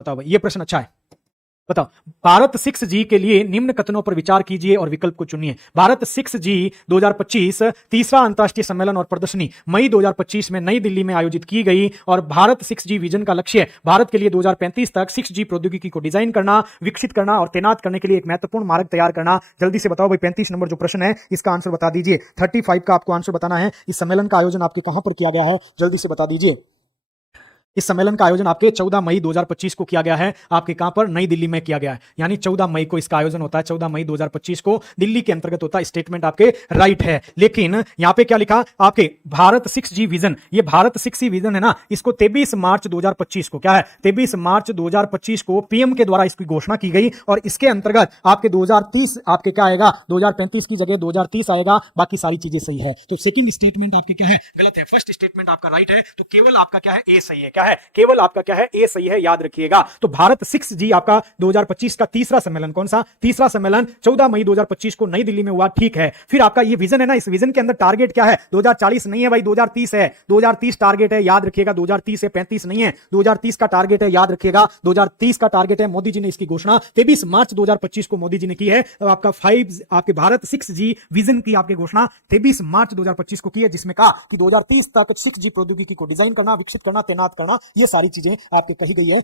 बताओ भाई, ये प्रश्न अच्छा है। बताओ, भारत 6G के लिए निम्न कथनों पर विचार कीजिए और विकल्प को चुनिए। भारत 6G 2025 तीसरा अंतरराष्ट्रीय सम्मेलन और प्रदर्शनी मई 2025 में नई दिल्ली में आयोजित की गई और भारत 6G विजन का लक्ष्य है भारत के लिए 2035 तक 6G प्रौद्योगिकी को डिजाइन करना, विकसित करना और तैनात करने के लिए एक महत्वपूर्ण मार्ग तैयार करना। जल्दी से बताओ भाई, 35 नंबर जो प्रश्न है इसका आंसर बता दीजिए। 35 का आपको आंसर बताना है। इस सम्मेलन का आयोजन आपके कहां पर किया गया है, जल्दी से बता दीजिए। इस सम्मेलन का आयोजन आपके 14 मई 2025 को किया गया है। आपके कहां पर, नई दिल्ली में किया गया है, यानी 14 मई को इसका आयोजन होता है। 14 मई 2025 को दिल्ली के अंतर्गत होता है। स्टेटमेंट आपके राइट है। लेकिन यहां पे क्या लिखा आपके, भारत 6G विजन, ये भारत 6G विजन है ना, इसको 23 मार्च 2025 को, क्या है, 23 मार्च 2025 को पीएम के द्वारा इसकी घोषणा की गई और इसके अंतर्गत आपके 2030 आपके क्या आएगा, 2035 की जगह 2030 आएगा। बाकी सारी चीजें सही है। तो सेकंड स्टेटमेंट आपके क्या है, गलत है। फर्स्ट स्टेटमेंट आपका राइट है। तो केवल आपका क्या है, ए सही है। क्या है, केवल आपका क्या है, ए सही है, याद रखिएगा। तो भारत 6G आपका 2025 का तीसरा सम्मेलन, कौन सा तीसरा सम्मेलन, 14 मई 2025 को नई दिल्ली में हुआ, ठीक है। फिर आपका ये विजन है ना, इस विजन के अंदर टारगेट क्या है, 2040 नहीं है भाई, 2030 है। 2030 टारगेट है, याद रखिएगा। 2030 है, 35 नहीं है, 2030 का टारगेट है, याद रखिएगा। 2030 का टारगेट है। मोदी जी ने इसकी घोषणा 23 मार्च 2025 को मोदी जी ने की है। आपका 5 आपके भारत 6G विजन की आपकी घोषणा 23 मार्च 2025 को की है, जिसमें कहा कि 2030 तक 6G प्रौद्योगिकी को डिजाइन करना, विकसित करना, तैनात करना, ये सारी चीजें आपके कही गई है।